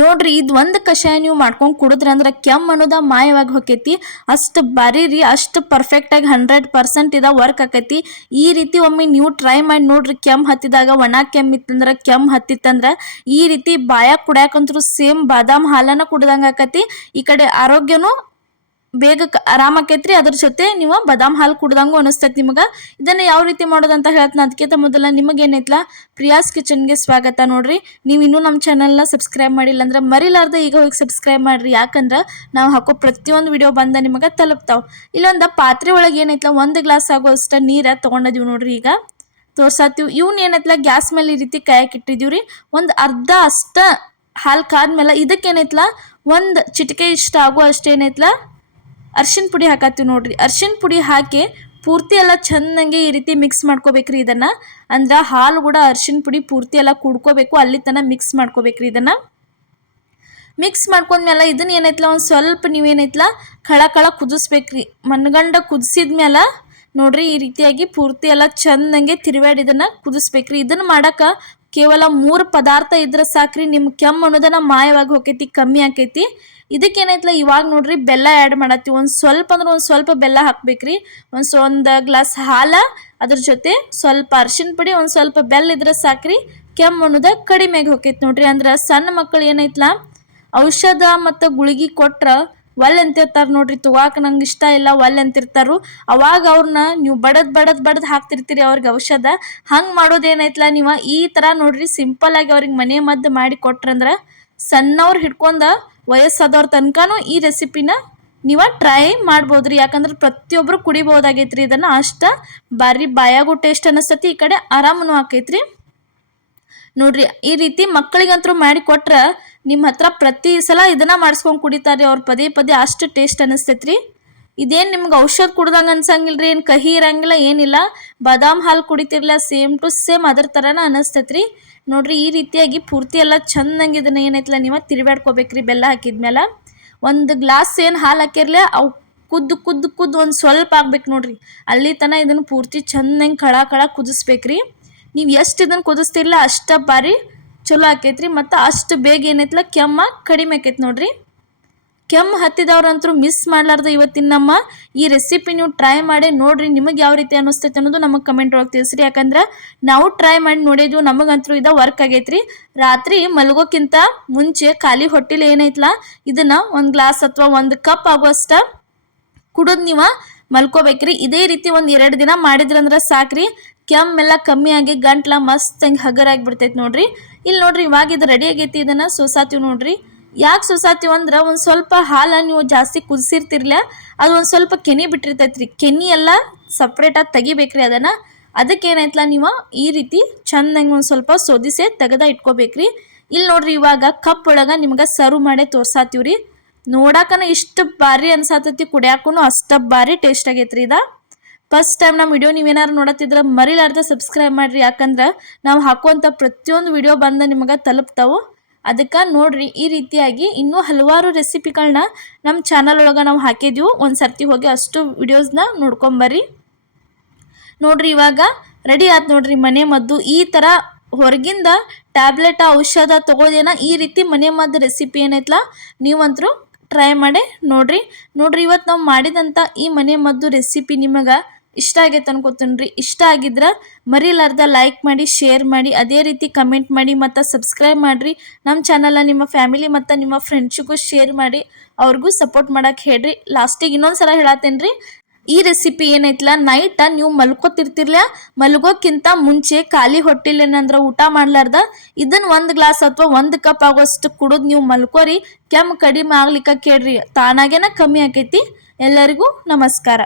ನೋಡ್ರಿ ಇದು ಒಂದು ಕಷಾಯ ನೀವು ಮಾಡ್ಕೊಂಡು ಕುಡಿದ್ರಂದ್ರೆ ಕೆಮ್ಮು ಅನ್ನೋದ ಮಾಯವಾಗಿ ಹೋಕೈತಿ. ಅಷ್ಟು ಬಾರಿ ರೀ, ಅಷ್ಟು ಪರ್ಫೆಕ್ಟಾಗಿ 100% ಇದ ವರ್ಕ್ ಆಕೈತಿ. ಈ ರೀತಿ ಒಮ್ಮೆ ನೀವು ಟ್ರೈ ಮಾಡಿ ನೋಡ್ರಿ. ಕೆಮ್ಮು ಹತ್ತಿದಾಗ ಒಣ ಕೆಮ್ಮು ಇತ್ತಂದ್ರೆ, ಕೆಮ್ಮು ಹತ್ತಿತ್ತಂದ್ರೆ ಈ ರೀತಿ ಬಾಯಾಗ ಕುಡ್ಯಾಕಂತೂ ಸೇಮ್ ಬಾದಾಮ್ ಹಾಲನ್ನ ಕುಡ್ದಂಗೆ ಆಕೈತಿ. ಈ ಕಡೆ ಆರೋಗ್ಯನೂ ಬೇಗ ಆರಾಮ ಆಕೈತ್ರಿ. ಅದ್ರ ಜೊತೆ ನೀವು ಬಾದಾಮ್ ಹಾಲು ಕುಡ್ದಂಗೂ ಅನಿಸ್ತೈತಿ ನಿಮಗೆ. ಇದನ್ನು ಯಾವ ರೀತಿ ಮಾಡೋದಂತ ಹೇಳ್ತೀನಿ. ಅದಕ್ಕಿಂತ ಮೊದಲ ನಿಮಗೇನೈತ್ಲ ಪ್ರಿಯಾಸ್ ಕಿಚನ್ಗೆ ಸ್ವಾಗತ. ನೋಡ್ರಿ, ನೀವು ಇನ್ನೂ ನಮ್ಮ ಚಾನಲ್ನ ಸಬ್ಸ್ಕ್ರೈಬ್ ಮಾಡಿಲ್ಲ ಅಂದ್ರೆ ಮರಿಲಾರ್ದ ಈಗ ಹೋಗಿ ಸಬ್ಸ್ಕ್ರೈಬ್ ಮಾಡ್ರಿ. ಯಾಕಂದ್ರೆ ನಾವು ಹಾಕೋ ಪ್ರತಿಯೊಂದು ವಿಡಿಯೋ ಬಂದ ನಿಮಗೆ ತಲುಪ್ತಾವೆ. ಇಲ್ಲೊಂದು ಪಾತ್ರೆ ಒಳಗೆ ಏನೈತ್ಲ 1 ಗ್ಲಾಸ್ ಆಗೋಷ್ಟು ನೀರು ತೊಗೊಂಡಿದ್ದೀವಿ ನೋಡ್ರಿ. ಈಗ ತೋರ್ಸಾತೀವಿ. ಇವ್ನ ಏನೈತ್ಲ ಗ್ಯಾಸ್ ಮೇಲೆ ಈ ರೀತಿ ಕಾಯಕ್ಕೆ ಇಟ್ಟಿದ್ದೀವ್ರಿ. ಒಂದು ಅರ್ಧ ಅಷ್ಟ ಹಾಲು ಕಾದ್ಮೇಲೆ ಇದಕ್ಕೇನೈತ್ಲ 1 ಚಿಟಿಕೆ ಇಷ್ಟ ಆಗೋ ಅಷ್ಟೇನೈತ್ಲ ಅರ್ಶಿನ ಪುಡಿ ಹಾಕತ್ತೀವಿ ನೋಡ್ರಿ. ಅರ್ಶಿನ ಪುಡಿ ಹಾಕಿ ಪೂರ್ತಿ ಎಲ್ಲ ಚೆನ್ನಾಗಿ ಈ ರೀತಿ ಮಿಕ್ಸ್ ಮಾಡ್ಕೋಬೇಕ್ರಿ. ಇದನ್ನ ಅಂದ್ರೆ ಹಾಲು ಕೂಡ ಅರ್ಶಿನ ಪುಡಿ ಪೂರ್ತಿ ಎಲ್ಲ ಕುಡ್ಕೋಬೇಕು, ಅಲ್ಲಿ ತನಕ ಮಿಕ್ಸ್ ಮಾಡ್ಕೋಬೇಕ್ರಿ. ಇದನ್ನ ಮಿಕ್ಸ್ ಮಾಡ್ಕೊಂಡ್ಮೇಲೆ ಇದನ್ನ ಏನೈತ್ಲ ಒಂದು ಸ್ವಲ್ಪ ನೀವೇನೈತ್ಲ ಕಳ ಕುದಿಸ್ಬೇಕ್ರಿ. ಮನ್ಗಂಡ ಕುದಿಸಿದ್ಮೇಲೆ ನೋಡ್ರಿ ಈ ರೀತಿಯಾಗಿ ಪೂರ್ತಿ ಎಲ್ಲ ಚೆನ್ನಾಗಿ ತಿರುವಾಡಿ ಇದನ್ನ ಕುದಿಸ್ಬೇಕ್ರಿ. ಇದನ್ನ ಮಾಡಕ ಕೇವಲ 3 ಪದಾರ್ಥ ಇದ್ರೆ ಸಾಕ್ರಿ. ನಿಮ್ಮ ಕೆಮ್ಮು ಅನ್ನೋದನ್ನ ಮಾಯವಾಗಿ ಹೋಕೈತಿ, ಕಮ್ಮಿ ಆಕೈತಿ. ಇದಕ್ಕೇನೈತ್ಲ ಇವಾಗ ನೋಡ್ರಿ ಬೆಲ್ಲ ಆ್ಯಡ್ ಮಾಡತ್ತೀವಿ. ಒಂದು ಸ್ವಲ್ಪ ಅಂದ್ರೆ ಒಂದು ಸ್ವಲ್ಪ ಬೆಲ್ಲ ಹಾಕ್ಬೇಕ್ರಿ. ಒಂದು ಗ್ಲಾಸ್ ಹಾಲ, ಅದ್ರ ಜೊತೆ ಸ್ವಲ್ಪ ಅರ್ಶಿನ ಪುಡಿ, ಒಂದು ಸ್ವಲ್ಪ ಬೆಲ್ಲ ಇದ್ರೆ ಸಾಕ್ರಿ. ಕೆಮ್ಮು ಅನ್ನೋದ ಕಡಿಮೆಗೆ ಹೋಕೈತಿ ನೋಡ್ರಿ. ಅಂದ್ರೆ ಸಣ್ಣ ಮಕ್ಕಳು ಏನೈತ್ಲ ಔಷಧ ಮತ್ತು ಗುಳಿಗೆ ಕೊಟ್ರ ಒಲ್ಲೆ ಅಂತಿರ್ತಾರೆ ನೋಡ್ರಿ. ತುಗಾಕ ನಂಗೆ ಇಷ್ಟ ಇಲ್ಲ ಒಲ್ಲೆ ಅಂತಿರ್ತಾರು. ಅವಾಗ ಅವ್ರನ್ನ ನೀವು ಬಡದ್ ಹಾಕ್ತಿರ್ತೀರಿ ಅವ್ರಿಗೆ ಔಷಧ. ಹಂಗೆ ಮಾಡೋದೇನೈತ್ಲ ನೀವು ಈ ಥರ ನೋಡ್ರಿ ಸಿಂಪಲ್ ಆಗಿ ಅವ್ರಿಗೆ ಮನೆ ಮದ್ದು ಮಾಡಿ ಕೊಟ್ರಂದ್ರೆ ಸಣ್ಣವ್ರು ಹಿಡ್ಕೊಂಡ ವಯಸ್ಸಾದವ್ರ ತನಕನೂ ಈ ರೆಸಿಪಿನ ನೀವು ಟ್ರೈ ಮಾಡ್ಬೋದ್ರಿ. ಯಾಕಂದ್ರೆ ಪ್ರತಿಯೊಬ್ಬರು ಕುಡಿಬೋದಾಗೈತ್ರಿ. ಇದನ್ನು ಅಷ್ಟ ಬಾರಿ ಬಾಯಾಗೂ ಟೇಸ್ಟ್ ಅನಿಸ್ತತಿ, ಈ ಕಡೆ ಆರಾಮನೂ ಆಕೈತ್ರಿ. ನೋಡ್ರಿ ಈ ರೀತಿ ಮಕ್ಕಳಿಗಂತೂ ಮಾಡಿ ಕೊಟ್ರ ನಿಮ್ಮ ಹತ್ರ ಪ್ರತಿ ಸಲ ಇದನ್ನ ಮಾಡಿಸ್ಕೊಂಡು ಕುಡಿತಾರೆ ಅವ್ರು ಪದೇ ಅಷ್ಟು ಟೇಸ್ಟ್ ಅನಿಸ್ತೈತ್ರಿ. ಇದೇನು ನಿಮ್ಗೆ ಔಷಧ ಕುಡ್ದಂಗೆ ಅನ್ಸಂಗಿಲ್ರಿ, ಏನು ಕಹಿ ಇರಂಗಿಲ್ಲ, ಏನಿಲ್ಲ. ಬಾದಾಮ್ ಹಾಲು ಕುಡಿತಿರ್ಲ ಸೇಮ್ ಟು ಸೇಮ್ ಅದ್ರ ಥರನ ಅನಿಸ್ತೈತ್ರಿ. ನೋಡ್ರಿ ಈ ರೀತಿಯಾಗಿ ಪೂರ್ತಿ ಎಲ್ಲ ಚೆನ್ನಾಗಿ ಇದನ್ನ ಏನೈತ್ಲ ನೀವು ತಿರುವಾಡ್ಕೋಬೇಕ್ರಿ. ಬೆಲ್ಲ ಹಾಕಿದ್ಮೇಲೆ 1 ಗ್ಲಾಸ್ ಏನು ಹಾಲು ಹಾಕಿರ್ಲಿ ಅವು ಕುದ್ದು ಒಂದು ಸ್ವಲ್ಪ ಆಗ್ಬೇಕು ನೋಡ್ರಿ. ಅಲ್ಲಿ ತನಕ ಇದನ್ನು ಪೂರ್ತಿ ಚೆನ್ನಾಗಿ ಕಳ ಕುದಿಸ್ಬೇಕ್ರಿ. ನೀವು ಎಷ್ಟು ಇದನ್ನು ಕುದಿಸ್ತಿರ್ಲ ಅಷ್ಟ ಬಾರಿ ಚಲೋ ಆಕೈತ್ರಿ. ಮತ್ತು ಅಷ್ಟು ಬೇಗ ಏನೈತ್ಲ ಕೆಮ್ಮ ಕಡಿಮೆ ಆಕೈತಿ ನೋಡ್ರಿ. ಕೆಮ್ಮು ಹತ್ತಿದವ್ರಂತರೂ ಮಿಸ್ ಮಾಡ್ಲಾರ್ದ ಇವತ್ತಿನ ನಮ್ಮ ಈ ರೆಸಿಪಿ ನೀವು ಟ್ರೈ ಮಾಡಿ ನೋಡ್ರಿ. ನಿಮಗೆ ಯಾವ ರೀತಿ ಅನ್ನಿಸ್ತೈತೆ ಅನ್ನೋದು ನಮಗೆ ಕಮೆಂಟ್ ಒಳಗೆ ತಿಳಿಸ್ರಿ. ಯಾಕಂದ್ರೆ ನಾವು ಟ್ರೈ ಮಾಡಿ ನೋಡಿದ್ವಿ, ನಮಗಂತೂ ಇದು ವರ್ಕ್ ಆಗೈತ್ರಿ. ರಾತ್ರಿ ಮಲ್ಗೋಕ್ಕಿಂತ ಮುಂಚೆ ಖಾಲಿ ಹೊಟ್ಟೆಲಿ ಏನೈತ್ಲ ಇದನ್ನ 1 ಗ್ಲಾಸ್ ಅಥವಾ 1 ಕಪ್ ಆಗುವಷ್ಟ ಕುಡಿದು ನೀವು ಮಲ್ಕೋಬೇಕ್ರಿ. ಇದೇ ರೀತಿ 1-2 ದಿನ ಮಾಡಿದ್ರಂದ್ರೆ ಸಾಕ್ರಿ. ಕೆಮ್ಮೆಲ್ಲ ಕಮ್ಮಿ ಆಗಿ ಗಂಟ್ಲ ಮಸ್ತ್ ಹಂಗೆ ಹಗರಾಗಿ ಬಿಡ್ತೈತಿ ನೋಡ್ರಿ. ಇಲ್ಲಿ ನೋಡ್ರಿ ಇವಾಗ ಇದು ರೆಡಿ ಆಗೈತಿ. ಇದನ್ನ ಸೋಸಾತೀವಿ ನೋಡ್ರಿ. ಯಾಕೆ ಸೋಸಾತೀವಿ ಅಂದ್ರೆ ಒಂದು ಸ್ವಲ್ಪ ಹಾಲು ನೀವು ಜಾಸ್ತಿ ಕುದಿಸಿರ್ತಿರ್ಲ, ಅದು ಒಂದು ಸ್ವಲ್ಪ ಕೆನೆ ಬಿಟ್ಟಿರ್ತೈತ್ರಿ. ಕೆನೆ ಎಲ್ಲ ಸಪ್ರೇಟಾಗಿ ತೆಗಿಬೇಕ್ರಿ. ಅದಕ್ಕೇನೈತ್ಲ ನೀವು ಈ ರೀತಿ ಚೆಂದಂಗೆ ಒಂದು ಸ್ವಲ್ಪ ಸೋದಿಸೆ ತೆಗೆದ ಇಟ್ಕೋಬೇಕ್ರಿ. ಇಲ್ಲಿ ನೋಡ್ರಿ ಇವಾಗ ಕಪ್ ಒಳಗೆ ನಿಮ್ಗೆ ಸರ್ವ್ ಮಾಡಿ ತೋರ್ಸಾತೀವ್ರಿ. ನೋಡಾಕನ ಇಷ್ಟು ಬಾರಿ ಅನ್ಸಾತೈತಿ, ಕುಡಿಯಾಕೂ ಅಷ್ಟ ಬಾರಿ ಟೇಸ್ಟ್ ಆಗೈತ್ರಿ. ಫಸ್ಟ್ ಟೈಮ್ ನಮ್ಮ ವಿಡಿಯೋ ನೀವೇನಾರು ನೋಡತ್ತಿದ್ರೆ ಮರಿಲಾರ್ದ ಸಬ್ಸ್ಕ್ರೈಬ್ ಮಾಡಿರಿ. ಯಾಕಂದ್ರೆ ನಾವು ಹಾಕುವಂಥ ಪ್ರತಿಯೊಂದು ವಿಡಿಯೋ ಬಂದ ನಿಮಗೆ ತಲುಪ್ತಾವೆ. ಅದಕ್ಕೆ ನೋಡ್ರಿ ಈ ರೀತಿಯಾಗಿ ಇನ್ನೂ ಹಲವಾರು ರೆಸಿಪಿಗಳನ್ನ ನಮ್ಮ ಚಾನಲ್ ಒಳಗೆ ನಾವು ಹಾಕಿದ್ದೀವಿ. ಒಂದು ಸರ್ತಿ ಹೋಗಿ ಅಷ್ಟು ವಿಡಿಯೋಸ್ನ ನೋಡ್ಕೊಂಬರ್ರಿ. ನೋಡ್ರಿ ಇವಾಗ ರೆಡಿ ಆಯ್ತು ನೋಡ್ರಿ ಮನೆ ಮದ್ದು. ಈ ಥರ ಹೊರಗಿಂದ ಟ್ಯಾಬ್ಲೆಟ್ ಔಷಧ ತಗೋದೇನ ಈ ರೀತಿ ಮನೆ ಮದ್ದು ರೆಸಿಪಿ ಏನೈತ್ಲ ನೀವಂತರೂ ಟ್ರೈ ಮಾಡಿ ನೋಡ್ರಿ. ಇವತ್ತು ನಾವು ಮಾಡಿದಂಥ ಈ ಮನೆ ಮದ್ದು ರೆಸಿಪಿ ನಿಮಗೆ ಇಷ್ಟ ಆಗೈತೆ ಅನ್ಕೋತೀನಿ. ಇಷ್ಟ ಆಗಿದ್ರೆ ಮರಿಲಾರ್ದ ಲೈಕ್ ಮಾಡಿ, ಶೇರ್ ಮಾಡಿ, ಅದೇ ರೀತಿ ಕಮೆಂಟ್ ಮಾಡಿ ಮತ್ತು ಸಬ್ಸ್ಕ್ರೈಬ್ ಮಾಡಿರಿ. ನಮ್ಮ ಚಾನಲ್ನ ನಿಮ್ಮ ಫ್ಯಾಮಿಲಿ ಮತ್ತು ನಿಮ್ಮ ಫ್ರೆಂಡ್ಸಿಗೂ ಶೇರ್ ಮಾಡಿ, ಅವ್ರಿಗೂ ಸಪೋರ್ಟ್ ಮಾಡೋಕ್ಕೆ ಹೇಳ್ರಿ. ಲಾಸ್ಟಿಗೆ ಇನ್ನೊಂದು ಸಲ ಹೇಳತ್ತೇನೆ ರೀ, ಈ ರೆಸಿಪಿ ಏನೈತ್ಲ ನೈಟ ನೀವು ಮಲ್ಕೋತಿರ್ತಿರ್ಲ, ಮಲ್ಗೋಕ್ಕಿಂತ ಮುಂಚೆ ಖಾಲಿ ಹೊಟ್ಟೆಲಿ ಏನಂದ್ರೆ ಊಟ ಮಾಡ್ಲಾರ್ದ ಇದನ್ನು 1 ಗ್ಲಾಸ್ ಅಥವಾ 1 ಕಪ್ ಆಗೋಷ್ಟು ಕುಡಿದು ನೀವು ಮಲ್ಕೋರಿ. ಕೆಮ್ಮು ಕಡಿಮೆ ಆಗ್ಲಿಕ್ಕೆ ಕೇಳ್ರಿ, ತಾನಾಗೇನ ಕಮ್ಮಿ ಆಕೈತಿ. ಎಲ್ಲರಿಗೂ ನಮಸ್ಕಾರ.